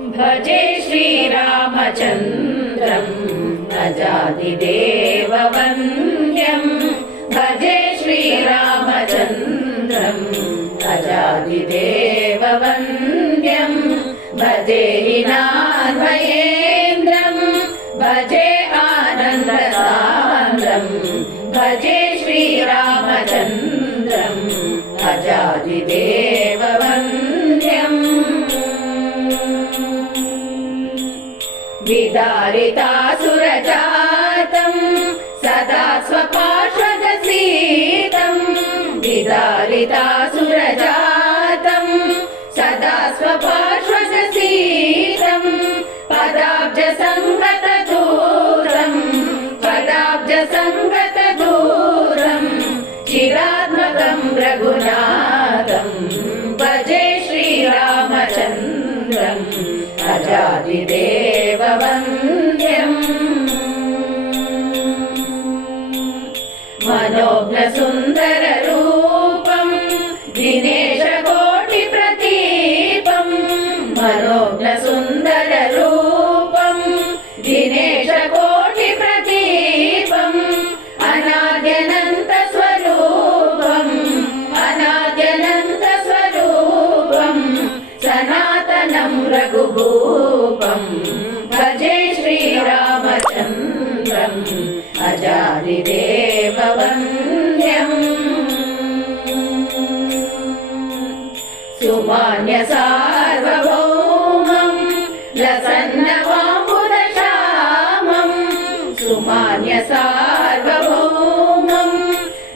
भजे श्रीरामचन्द्रम् अजादिदेववन्द्यम् भजे श्रीरामचन्द्रम् अजादिदेववन्द्यम् भजे हीनान्वयेन्द्रम् भजे आनन्दसान्द्रम् भजे श्रीरामचन्द्रम् अजादिदेववन्द्यम् विदारितासुरजातम् सदा स्वपार्श्वगसीतम् विदारितासुरजातम् सदा स्वपार्श्वगसीतम् पदाब्जसङ्गतदूरम् पदाब्जसङ्गतदूरम् चिरात्मकम् रघुनाथम् भजे श्रीरामचन्द्रम् अजादिदेववन्द्यम् मनोज्ञसुन्दररूपम् दिनेशकोटिप्रदीपम् मनोज्ञसुन्दररूपम् दिनेशकोटिप्रदीपम् अनाद्यनन्तस्वरूपम् अनाद्यनन्तस्वरूपम् सनातनं रघुभूपम् भजे श्रीरामचन्द्रम् अजादिदेववन्द्यम् सुमान्यसार्वभौमम् लसन्नवाम्बुदश्यामम् सुमान्यसार्वभौमम्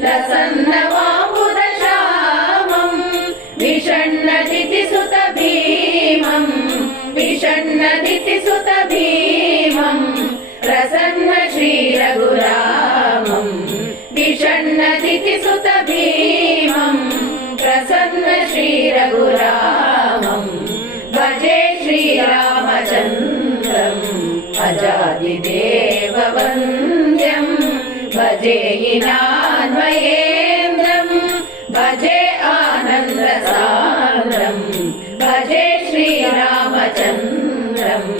लसन्नवाम्बुदश्यामम् विषण्णदितिसुतभीमम् विषण्णदितिसुतभीमम् प्रसन्न श्रीरघुरामम् विषण्णदितिसुतभीमम् प्रसन्न श्रीरघुरामम् भजे श्रीरामचन्द्रम् अजादिदेववन्द्यम् भजे हीनान्वयेन्द्रम् भजे आनन्दसान्द्रम् भजे श्रीरामचन्द्रम्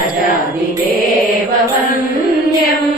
अजादिदेववन्द्यम्